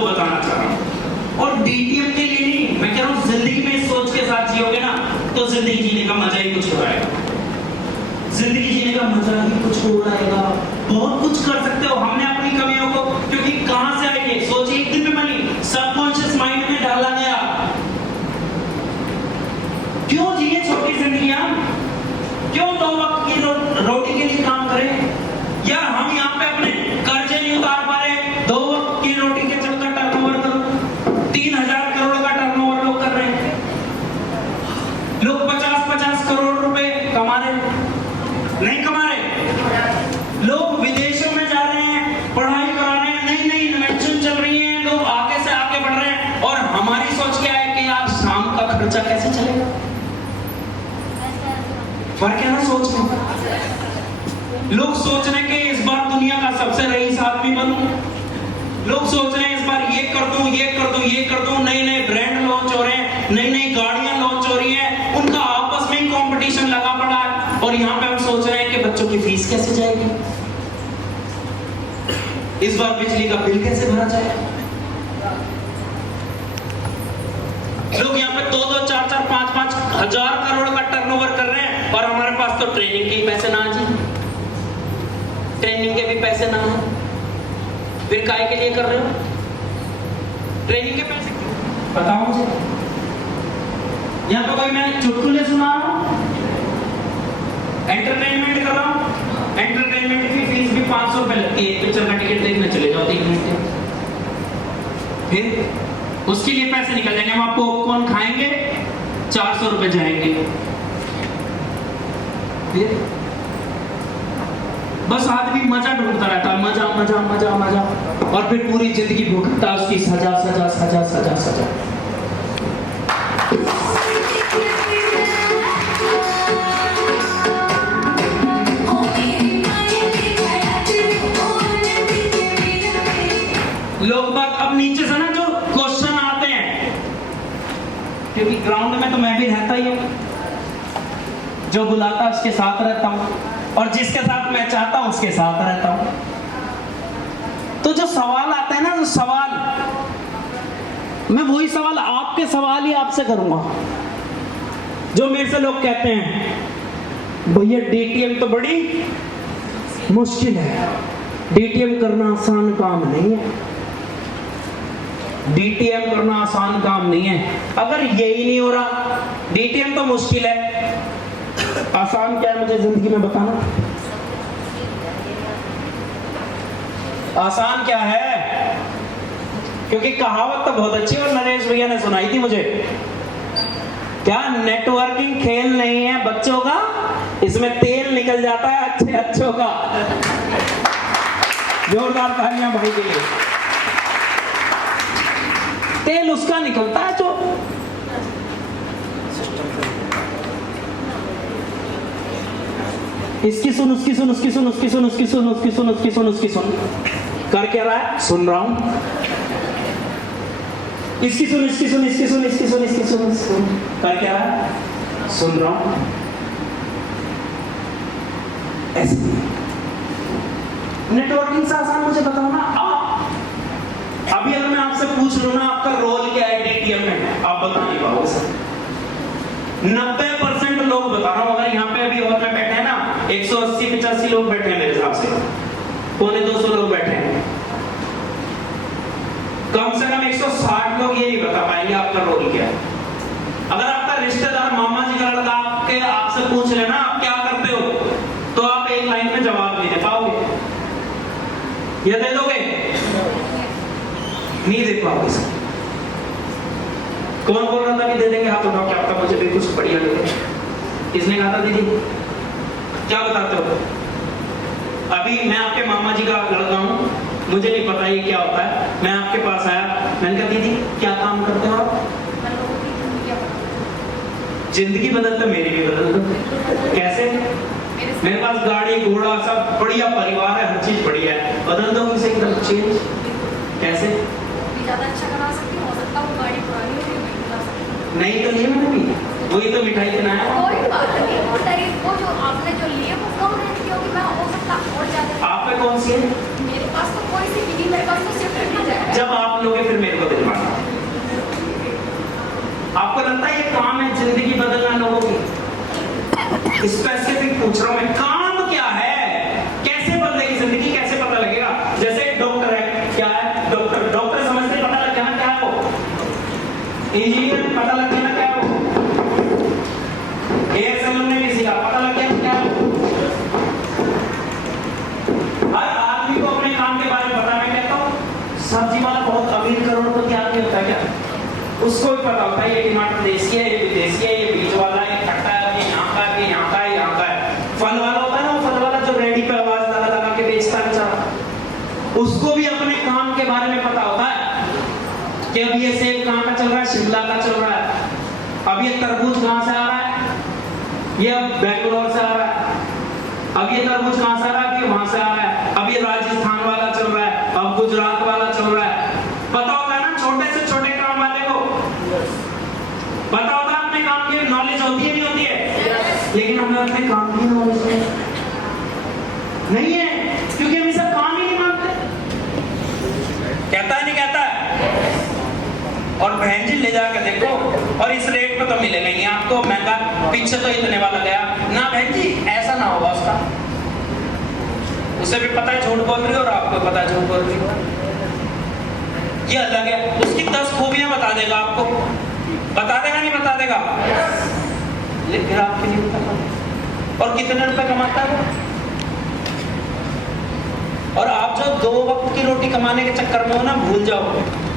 आपको बताना चाह रहा हूँ। और डीटीएम के लिए नहीं, मैं कह रहा हूँ जिंदगी में इस सोच के साथ जियोगे ना तो जिंदगी जीने का मजा ही कुछ हो आएगा। जिंदगी जीने का मजा ही कुछ हो आएगा। बहुत कुछ कर सकते हो। हमने अपनी कमियों को, क्योंकि कहां से आएगी सोच एक दिन में बनी, सबकॉन्शियस माइंड में डाला गया। क्यों जिए छोटी जिंदगियां? क्यों 2 वक्त की रोटी के लिए काम करें? यार हम यहाँ पे अपने कर्जे नहीं उतार पा रहे, 2 वक्त की रोटी के चलकर टर्नओवर करो। 3000 करोड़ का टर्नओवर लोग कर रहे हैं। लोग 50-50 करोड़ रुपए कमा रहे हैं, नहीं कमा रहे। लोग विदेशों में जा रहे हैं, पढ़ाई करा रहे हैं, नई नई इन्वेंशन चल रही है, लोग आगे से आगे बढ़ रहे हैं। और हमारी सोच क्या है कि यार शाम का खर्चा कैसे चलेगा? फर्क है ना सोच में। लोग सोच रहे हैं कि इस बार दुनिया का सबसे रईस आदमी बनूं। लोग सोच रहे हैं इस बार ये कर दूं, ये कर दूं, ये कर दूं। नए नए ब्रांड लॉन्च हो रहे हैं, नई नई गाड़ियां लॉन्च हो रही हैं, उनका आपस में ही कंपटीशन लगा पड़ा है। और यहाँ पे हम सोच रहे हैं कि बच्चों की फीस कैसे जाएगी, इस बार बिजली का बिल कैसे भरा जाए। लोग यहाँ पे 2-2, 4-4, 5-5 हजार करोड़ का टर्नओवर कर रहे हैं और हमारे पास तो ट्रेनिंग के ही पैसे ना जी, ट्रेनिंग के भी पैसे ना हो। फिर काय के लिए कर रहे हो ट्रेनिंग के पैसे? बताओ मुझे। यहाँ पे कोई मैं चुटकुले सुना रहा हूँ, एंटरटेनमेंट कर रहा हूँ। एंटरटेनमेंट की फीस भी 500 रुपए लगती है। पिक्चर का टिकट देखने चले जाओ 3 घंटे, फिर उसके लिए पैसे निकल जाएंगे। हम आपको पॉपकॉर्न खाएंगे, 400 रुपए जाएंगे। फिर बस आदमी मजा ढूंढता रहता है, मजा मजा मजा मजा, और फिर पूरी जिंदगी भुगतता उसकी सजा सजा सजा सजा सजा। लोग बात अब नीचे से ना जो क्वेश्चन आते हैं, क्योंकि ग्राउंड में तो मैं भी रहता ही हूँ, जो बुलाता है उसके साथ रहता हूँ, और जिसके साथ मैं चाहता हूं उसके साथ रहता हूं। तो जो सवाल आता है ना, जो सवाल, मैं वही सवाल आपके सवाल ही आपसे करूंगा। जो मेरे से लोग कहते हैं भैया डीटीएम तो बड़ी मुश्किल है, डीटीएम करना आसान काम नहीं है, डीटीएम करना आसान काम नहीं है। अगर यही नहीं हो रहा, डीटीएम तो मुश्किल है, आसान क्या है मुझे जिंदगी में बताना। आसान क्या है? क्योंकि कहावत तो बहुत अच्छी और नरेश भैया ने सुनाई थी मुझे, क्या नेटवर्किंग खेल नहीं है बच्चों का, इसमें तेल निकल जाता है अच्छे अच्छों का। जोरदार तालियां भाई के लिए। तेल उसका निकलता है जो इसकी सुन, उसकी सुन, उसकी सुन, उसकी सुन, उसकी सुन, उसकी सुन, उसकी सुन, उसकी सुन, कर क्या रहा है? सुन रहा हूं। इसकी सुन, इसकी सुन, इसकी सुन, इसकी सुन, इसकी सुन, सुन, कर क्या रहा है? सुन रहा हूं। ऐसे नेटवर्किंग से आसान मुझे बताओ ना। अभी अगर मैं आपसे पूछ लूं ना आपका रोल क्या है डीटीएम में, आप बता नहीं पाओगे। 90% लोग बता रहा हूं। अगर यहाँ पे अभी और में बैठे हैं ना 180-85 लोग बैठे हैं मेरे हिसाब से, 250 लोग बैठे हैं, कम से कम 160 लोग ये नहीं बता पाएंगे आपका रोल क्या है। अगर आपका रिश्तेदार मामा जी का लड़का आपसे पूछ लेना आप क्या करते हो, तो आप एक लाइन में जवाब नहीं दे पाओगे। ये दे दोगे? नहीं दे पाओगे। कौन बोल रहा था कि दे देंगे? हाथ उठाओ, क्या पता मुझे भी कुछ बढ़िया लगे। किसने कहा था दीदी? क्या बताते हो? अभी मैं आपके मामा जी का लड़का हूँ, मुझे नहीं पता ये क्या होता है। मैं आपके पास आया, मैंने कहा दीदी क्या काम करते हो आप? जिंदगी बदलते, मेरी भी बदल दो। कैसे? मेरे पास गाड़ी घोड़ा सब बढ़िया, परिवार है, हर चीज बढ़िया है, बदल दो इसे एकदम चेंज। कैसे? ज्यादा अच्छा करा सकती हूं, हो सकता है वो गाड़ी पुरानी हो, नहीं तो लिए मैंने भी, वही तो मिठाई बनाया। कोई बात नहीं, वो तारीफ वो जो आपने जो लिए वो कम रेंज की होगी, मैं हो सकता और ज्यादा। आप पे कौन सी है? मेरे पास तो कोई सी भी नहीं, मेरे पास तो सिर्फ मिल जाएगा। जब आप लोगे फिर जिंदगी बदलना लोगों की। स्पेसिफिक पूछ रहा हूं मैं, काम क्या है, कैसे बदलेगी जिंदगी, कैसे पता लगेगा? जैसे एक डॉक्टर है, क्या है डॉक्टर? डॉक्टर समझते पता लग जाना क्या है वो। इंजीनियर पता लग जाना क्या है वो। हेयर सैलून में किसी का पता लग गया क्या है वो। हर आदमी को अपने काम के बारे में पता। मैं कहता हूँ सब्जी वाला बहुत अमीर करोड़पति आदमी होता है क्या, उसको भी पता होता है ये टमाटर देसी है, ये विदेशी है, ये बीज वाला है, खट्टा है, ये यहाँ का है, ये यहाँ का है, यहाँ का है। फल वाला होता है ना, वो फल वाला जो रेडी पे आवाज लगा लगा के बेचता है बेचारा, उसको भी अपने काम के बारे में पता होता है कि अब ये सेब कहाँ का चल रहा है, शिमला का चल रहा है, अब ये तरबूज कहाँ से आ रहा है, ये अब बेंगलोर से आ रहा है, अब ये तरबूज कहाँ से आ रहा है, वहां से आ रहा है, अब ये राजस्थान वाला चल रहा है, अब गुजरात वाला चल रहा है। पता होता है ना, छोटे से छोटे काम वाले को पता होता है अपने काम की नॉलेज होती है नहीं होती है। लेकिन हमें अपने काम की नॉलेज नहीं है, क्योंकि हम इसे काम ही नहीं मानते। कहता है नहीं कहता है? और बहन जी ले जाकर देखो, और इस रेट पे तो मिलेगा नहीं आपको, महंगा, पीछे तो इतने वाला गया ना बहन जी, ऐसा ना होगा उसका। उसे भी पता है झूठ बोल रही हो और आपको पता है झूठ बोल रही हो, ये अलग है। उसकी 10 खूबियां बता देगा आपको, बता देगा नहीं बता देगा, लेकिन फिर आपके लिए बता। और कितने रुपए कमाता है वो? और आप जो 2 वक्त की रोटी कमाने के चक्कर में हो ना, भूल जाओ।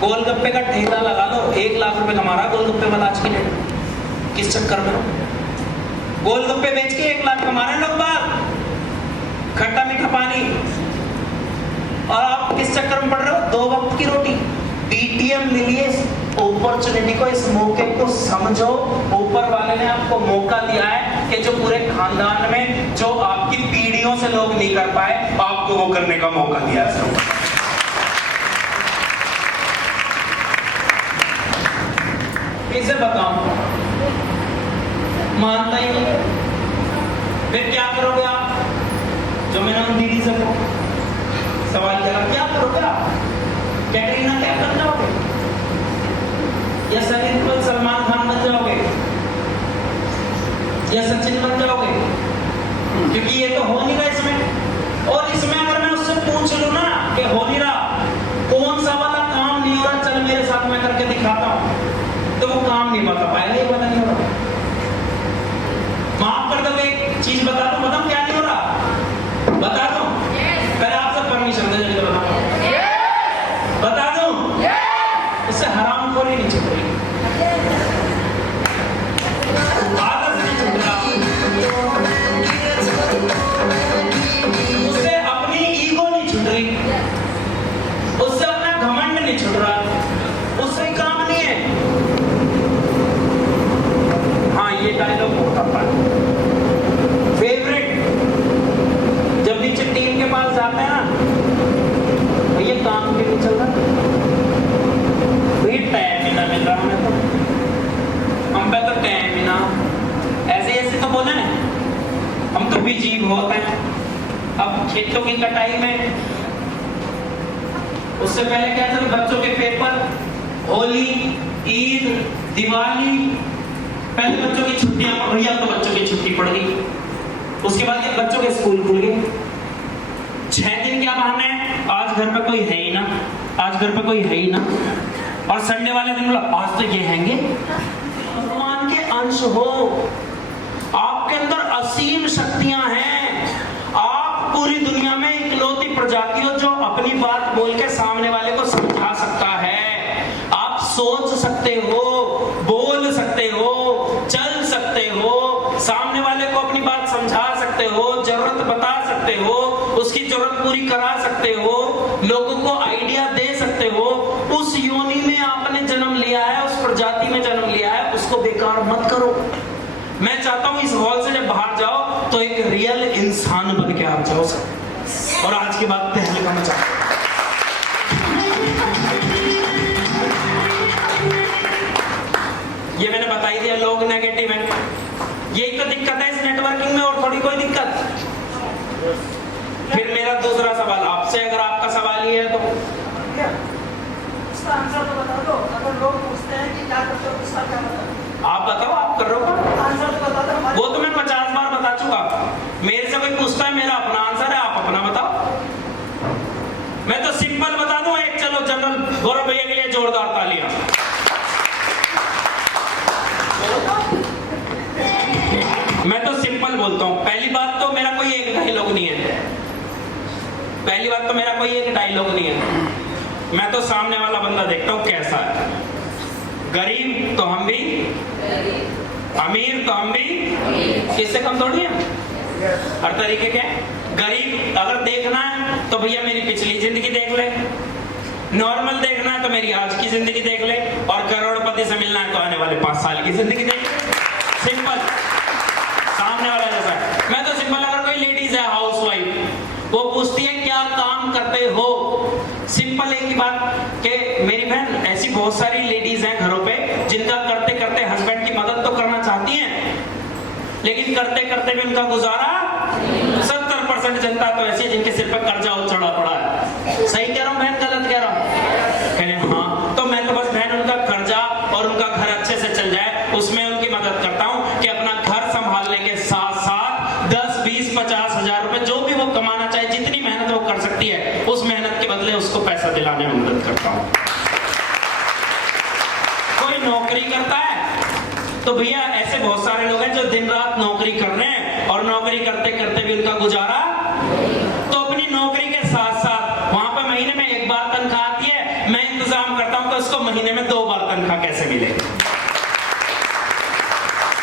गोलगप्पे का ठेला लगा लो, 1 लाख रुपए कमा रहा गोलगप्पे वाला आज की डेट में। किस चक्कर में हो? गोलगप्पे बेच के 1 लाख कमा रहे हैं लोग बाहर, खट्टा मीठा पानी। और आप किस चक्कर में पड़ रहे हो? 2 वक्त की रोटी। DTM ले लिए इस अपॉर्चुनिटी को, इस मौके को समझो। ऊपर वाले ने आपको मौका दिया है कि जो पूरे खानदान में जो आपकी पीढ़ियों से लोग नहीं कर पाए, आपको वो करने का मौका दिया है। किसे बताऊं, मानता ही नहीं। फिर क्या करोगे आप? जो मैंने उन दीदी से सवाल किया, क्या करोगे आप? कैटरीना कैफ बन जाओगे या सलमान खान बन जाओगे या सचिन बन जाओगे? क्योंकि ये तो हो नहीं रहा इसमें। और इसमें अगर मैं उससे पूछ लूं ना कि हो नहीं रहा, कौन सा वाला काम नहीं हो रहा, चल मेरे साथ मैं करके दिखाता हूं, तो वो काम नहीं बता पाएगा, ये पता नहीं हो रहा। माफ कर दो, एक चीज बता दूं, बताऊं क्या नहीं हो रहा? बता दूं? पहले आपसे परमिशन दे दो, बता दूं? उससे हराम खोरी नहीं छूट रही, आदत नहीं छूट रहा, उससे अपनी ईगो नहीं छूट रही, उससे अपना घमंड नहीं छूट रहा, उससे काम नहीं है। हाँ, ये डायलॉग बहुत है फेवरेट, जब नीचे टीम के पास जाते हैं ना, ये काम के लिए चल रहा, टाइम ही ना मिल रहा हमें, तो हम पे तो टाइम ही ना, ऐसे ऐसे तो बोले ना, हम तो भी जीव होते हैं। अब खेतों की कटाई में, उससे पहले क्या था, बच्चों के पेपर, होली, ईद, दिवाली, पहले बच्चों की छुट्टियां पड़ रही, अब तो बच्चों की छुट्टी पड़ गई, उसके बाद बच्चों के स्कूल खुल गए। 6 दिन क्या बहाने हैं, आज घर पे कोई है ही ना, आज घर पे कोई है ही ना, और संडे वाले दिन बोला आज तो ये हैंगे। भगवान के अंश हो, आपके अंदर असीम शक्तियां हैं, आप पूरी दुनिया में इकलौती प्रजाति हो जो अपनी बात बोल के सामने वाले को समझा सकता है। आप सोच सकते हो, बोल सकते हो, चल सकते हो, सामने वाले को अपनी बात समझा सकते हो, जरूरत बता सकते हो, उसकी जरूरत पूरी करा सकते हो, लोगों को आइडिया दे सकते हो। उस योनि में आपने जन्म लिया है, उस प्रजाति में जन्म लिया है, उसको बेकार मत करो। मैं चाहता हूं इस हॉल से जब बाहर जाओ तो एक रियल इंसान बन के आप जाओ सर, और आज के बाद तहलका मचा। ये मैंने बताई दिया, लोग नेगेटिव हैं, यही तो दिक्कत है इस नेटवर्किंग में, और थोड़ी कोई दिक्कत। फिर मेरा दूसरा सवाल आपसे, अगर आपका सवाल ये है तो आंसर तो बता दो। अगर लोग पूछते हैं कि क्या करते हो, उसका क्या मतलब? आप बताओ। आप बताओ, कर रहे हो? आंसर तो बता दो हमारे। वो तो मैं 50 बार बता चुका। मेरे से कोई पूछता है, मेरा अपना आंसर है, आप अपना बताओ। मैं तो सिंपल बता दूं एक, चलो जनरल गौरव भैया के लिए जोरदार तालियां। मैं तो सिंपल बोलता हूं। पहली बात तो मेरा कोई एक डायलॉग नहीं है, पहली बात तो मेरा कोई एक डायलॉग नहीं है। मैं तो सामने वाला बंदा देखता हूं कैसा है। गरीब तो हम भी, अमीर तो हम भी, किससे कम थोड़ी है। हर तरीके के गरीब अगर देखना है तो भैया मेरी पिछली जिंदगी देख ले, नॉर्मल देखना है तो मेरी आज की जिंदगी देख ले, और करोड़पति से मिलना है तो आने वाले 5 साल की जिंदगी देख ले। सिंपल, सामने वाला जैसा है। मैं तो सिंपल, अगर कोई लेडीज है हाउसवाइफ, वो पूछती है क्या काम करते हो, सिंपल एक ही बात कि मेरी बहन ऐसी बहुत सारी लेडीज हैं घरों पे जिनका करते करते हस्बैंड की मदद तो करना चाहती हैं, लेकिन करते करते भी उनका गुजारा 70% जनता तो ऐसी है जिनके सिर पर कर्जा चढ़ा पड़ा है। सही कह रहा हूँ बहन, गलत कह रहा हूँ? कह रहे हाँ, तो मैं तो बस बहन उनका कर्जा और उनका घर अच्छे से चल जाए उसमें उनकी मदद करता हूँ कि अपना घर संभालने के साथ साथ 10, 20, 50 हजार रुपए जो भी वो कमाना चाहे, जितनी मेहनत वो कर सकती है, उस मेहनत के बदले उसको पैसा दिलाने में मदद करता हूँ। कोई नौकरी करता है तो भैया ऐसे बहुत सारे लोग हैं जो दिन रात नौकरी कर रहे हैं और नौकरी करते करते भी उनका गुजारा, तो अपनी नौकरी के साथ साथ वहां पर महीने में 1 बार तनख्वाह आती है, मैं इंतजाम करता हूं कि उसको महीने में 2 बार तनख्वाह कैसे मिले।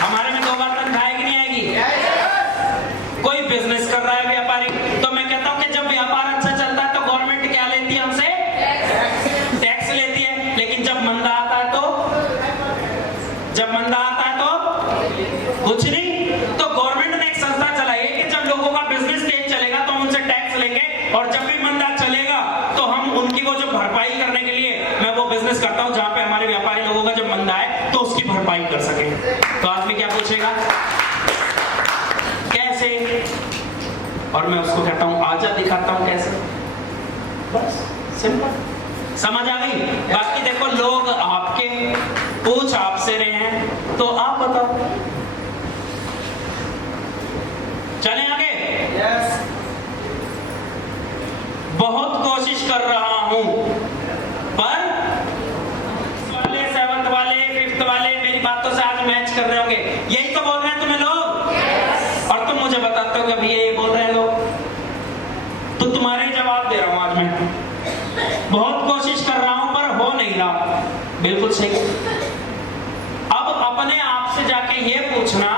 हमारे में 2 बार तनख्वाह आएगी नहीं आएगी? कोई बिजनेस कर रहा है व्यापारी, तो मैं कहता हूं कि जब व्यापार अच्छा चलता है तो गवर्नमेंट क्या लेती है हमसे? टैक्स लेती है। लेकिन जब मंदा आता है तो, जब मंदा आता है तो कुछ नहीं। तो गवर्नमेंट ने एक संस्था चलाई है कि जब लोगों का बिजनेस तेज चलेगा तो हम उनसे टैक्स लेंगे, और जब भी मंदा चलेगा तो हम उनकी वो जो भरपाई करने के लिए मैं वो बिजनेस करता हूं जहां पे हमारे व्यापारी लोगों का जब मंदा है तो उसकी भरपाई कर सके। तो आदमी क्या पूछेगा, कैसे? और मैं उसको कहता हूं आजा दिखाता हूं कैसे। बस सिंपल, समझ आ गई? बाकी देखो लोग आपके पूछ आपसे रहे हैं तो आप बताओ। चलें आगे? यस। बहुत कोशिश कर रहा हूं पर वाले 7th वाले 5th वाले मेरी बातों से आज मैच कर रहे होंगे। यही तो बोल रहे हैं तुम्हें लोग, और तुम मुझे बताते हो कि भैया ये बोल रहे हैं लोग, तो तुम्हारे ही जवाब दे रहा हूं आज मैं। बहुत कोशिश कर रहा हूं पर हो नहीं रहा, बिल्कुल सही। अब अपने आप से जाके ये पूछना